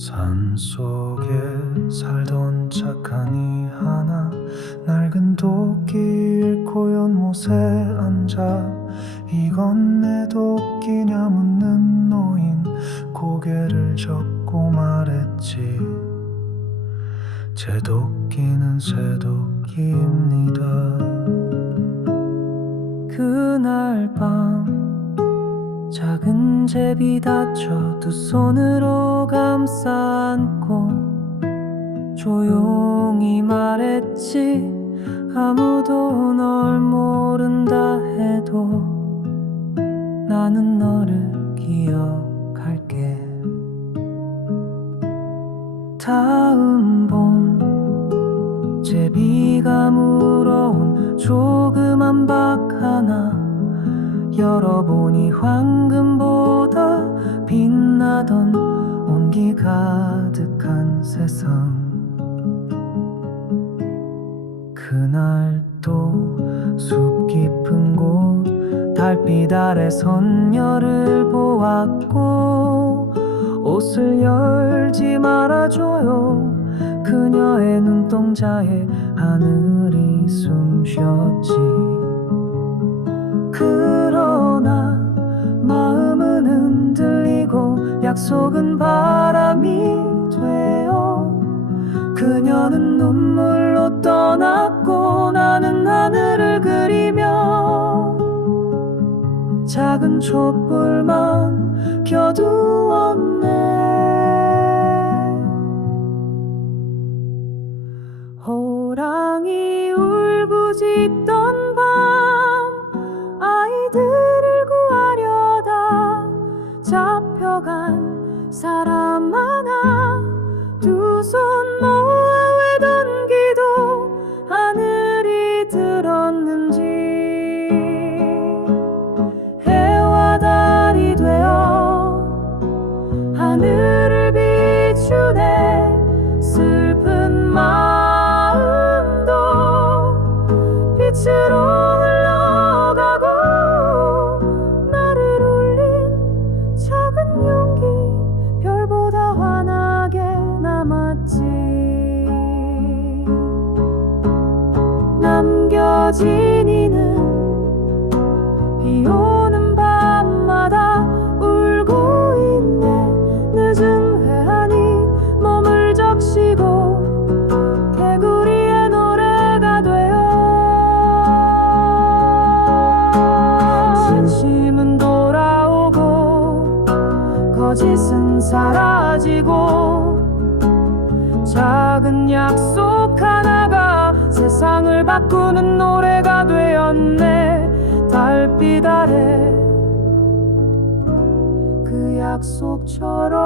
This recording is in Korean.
산 속에 살던 착한 이 하나 낡은 도끼 잃고 연못에 앉아. 이건 내 도끼냐 묻는 노인 고개를 젓고 말했지. 제 도끼는 새 도끼입니다 제비 다쳐 두 손으로 감싸 안고 조용히 말했지. 아무도 널 모른다 해도 나는 너를 기억할게. 다음 봄 제비가 물어온 조그만 박 하나 열어보니 황금보다 빛나던 온기 가득한 세상. 그날 또숲 깊은 곳 달빛 아래 선녀를 보았고 옷을 열지 말아줘요. 그녀의 눈동자에 하늘이 숨쉬었지. 그 약속은 바람이 되어 그녀는 눈물로 떠났고 나는 하늘을 그리며 작은 촛불만 켜두었네. 호랑이 울부짖던 밤 아이들을 구하려다 잡혀간 사람 하나 두손 이는 비 오는 밤마다 울고 있네. 늦은 회한이 몸을 적시고 개구리의 노래가 되어 진심은 돌아오고 거짓은 사라지고 작은 약속 하나가 세상을 바꾸는 노래가 되었네. 달빛 아래 그 약속처럼